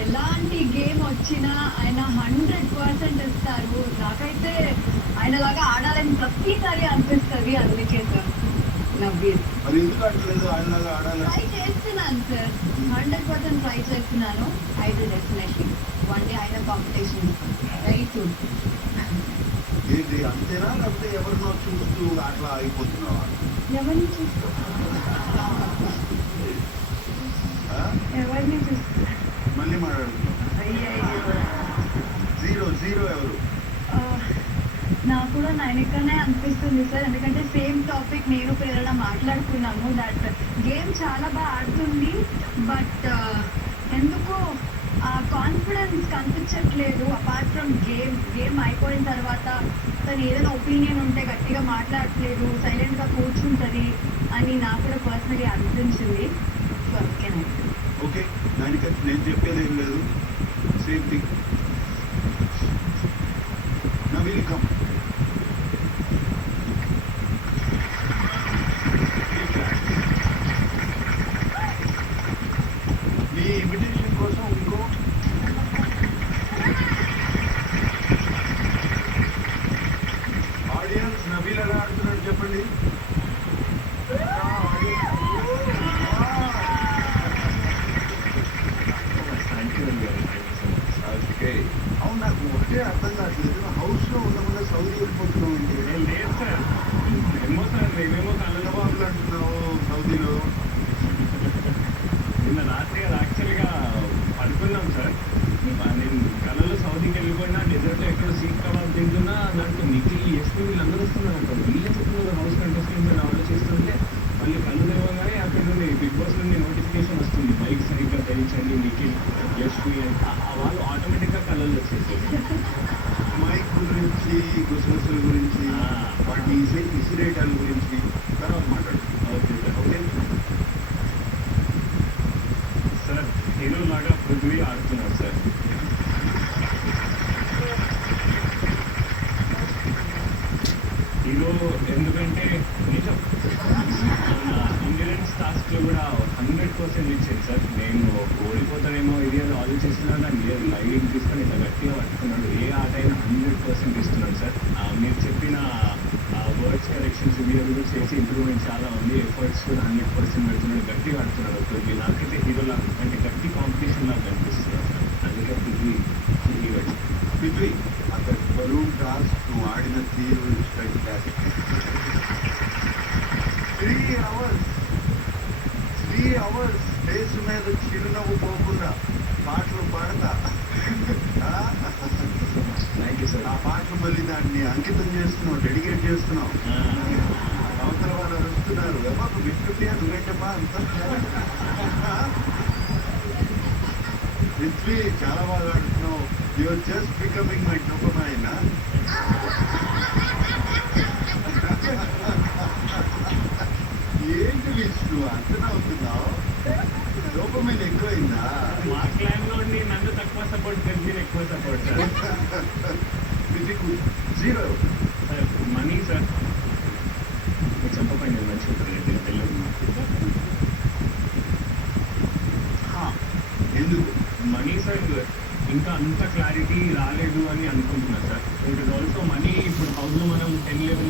ఎలాంటి గేమ్ వచ్చినా ఆయన 100% ఇస్తారు. నాకైతే ఆయనలాగా ఆడాలని ప్రతిసారి అనిపిస్తది. అందుకే సార్ నవ్వీర్. మరి ఎందుకు ఆడలేదు ఆయనలాగా ఆడాలని? ట్రై చేస్తున్నాను సార్. 100% ట్రై చేస్తున్నాను. I will definitely one day ఆయన కాంపిటీషన్ వెరీ సూన్. ఏంటి అంతేనా, లేకపోతే ఎవరినో చూస్తూ అట్లా అయిపోతున్నావా? ఎవరిని చూస్తూ ఆ? ఎవరిని చూస్తూ మళ్ళీ మాట్లాడుతున్నావు. అయ్యయ్యో. జీరో జీరో ఎవరు? ఆ, నాకు కూడా నైనికనే అనిపిస్తుంది సార్. ఎందుకంటే సేమ్ టాపిక్ నేను ప్రేరణ మాట్లాడుకున్నాము. దట్ గేమ్ చాలా బాగా ఆడుతుంది. బట్ ఎందుకో ఆ కాన్ఫిడెన్స్ కనిపించట్లేదు. అపార్ట్ ఫ్రమ్ గేమ్ అయిపోయిన తర్వాత తను ఏదైనా ఒపీనియన్ ఉంటే గట్టిగా మాట్లాడట్లేదు, సైలెంట్గా కూర్చుంటుంది అని నాకు కూడా పర్సనలీ అనిపించింది. సో ఓకేనా? ఓకే, దానికి నేను చెప్పేది ఏం లేదు. Same thing. నా విల్ కమ్. మీ ఇన్విటేషన్ కోసం ఇంకో ఆడియన్స్ నవీల్ ఎలా ఆడుతున్నాడు చెప్పండి. ఓకే, అవును, నాకు ఒకటే అర్థం కావట్లేదు. హౌస్ లో ఉండకుండా సౌదీ వెళ్ళిపోతున్నావు ఏంటి? లేదు సార్, ఏమో సార్, నేనేమో కళ్ళలో బాబులు అంటున్నావు సౌదీలో. నిన్న రాత్రి యాక్చువల్గా పడుకున్నాం సార్. నేను కళ్ళలో సౌదీకి వెళ్ళిపోయినా, డెజర్ట్లో ఎక్కడో సీక్ కబాబ్ తింటున్నా, దాంట్లో నిఖిల్ ఎస్పీ వీళ్ళందరూ వస్తున్నారు అంటారు. వీళ్ళే చెప్తున్నారు హౌస్ కంటెస్టెంట్స్ అని ఆలోచిస్తుంటే మళ్ళీ కళ్ళు తెరవగానే అక్కడ నుండి బిగ్ బాస్ నుండి నోటిఫికేషన్ వస్తుంది, బైక్ సరిగ్గా ధరించండి నిఖిల్ ఎస్పీ అని. వాళ్ళు ఆటోమేటిక్గా కళ్ళల్లో వచ్చేసేది. మైక్ గురించి, గుసగుసల గురించి, వాటి ఇసిరేటాల గురించి తర్వాత మాట్లాడుతున్నాం. Okay sir. Okay sir, hero లాగా పృథ్వీ ఆడుతున్నారు సార్. హీరో ఎందుకంటే నిజం ఇండియన్స్ టాస్క్లో కూడా 100% ఇచ్చాడు సార్. నేను ఓడిపోతానేమో ఇది అని ఆలోచిస్తున్నా, కానీ లైవింగ్ తీసుకొని ఇట్లా గట్టిగా పట్టుకున్నాడు. ఏ ఆట అయినా 100% ఇస్తున్నాడు సార్. మీరు చెప్పిన వర్డ్స్ కరెక్షన్స్ ఇవి కూడా చేసి ఇంప్రూవ్మెంట్ చాలా ఉంది. ఎఫర్ట్స్ కూడా 100% పెడుతున్నాడు, గట్టిగా ఆడుతున్నాడు. పృథ్వీ నాకైతే హీరోలా అంటే గట్టి కాంపిటీషన్ లాగా కనిపిస్తున్నాడు సార్. అందుకే పృథ్వీ హీరో. పృథ్వీ, అక్కడ బలూన్ టాస్ నువ్వు ఆడిన తీరు స్పెక్టాక్యులర్. 3 hours ఫేస్ మీద చిరునవ్వు పోకుండా పాటలు పాడతా. Thank you sir. ఆ పాటలు మళ్ళీ దాన్ని అంకితం చేస్తున్నావు, డెడికేట్ చేస్తున్నావు. అవతల వాళ్ళు అరుస్తున్నారు, ఎవరు విష్ణుప్రియ నువ్వేంటమ్మా అంత. పృథ్వీ చాలా బాగా ఆడుతున్నావు. You're just becoming my dopamine. ఏంటి విష్ణు అంతనా అవుతున్నావు? డోపమైన్ ఎక్కువైందా? మా క్లాన్లో నన్ను తక్కువ సపోర్ట్, పృథ్వీని ఎక్కువ సపోర్ట్ సార్. పృథ్వీకు జీరో సార్ మనీ సార్, మీరు చెప్పండి మంచిగా తెలియదు. ఎందుకు మనీ సార్ ఇంకా అంత క్లారిటీ రాలేదు అని అనుకుంటున్నా sir. It is also money ఇప్పుడు హౌస్లో మనం 10-11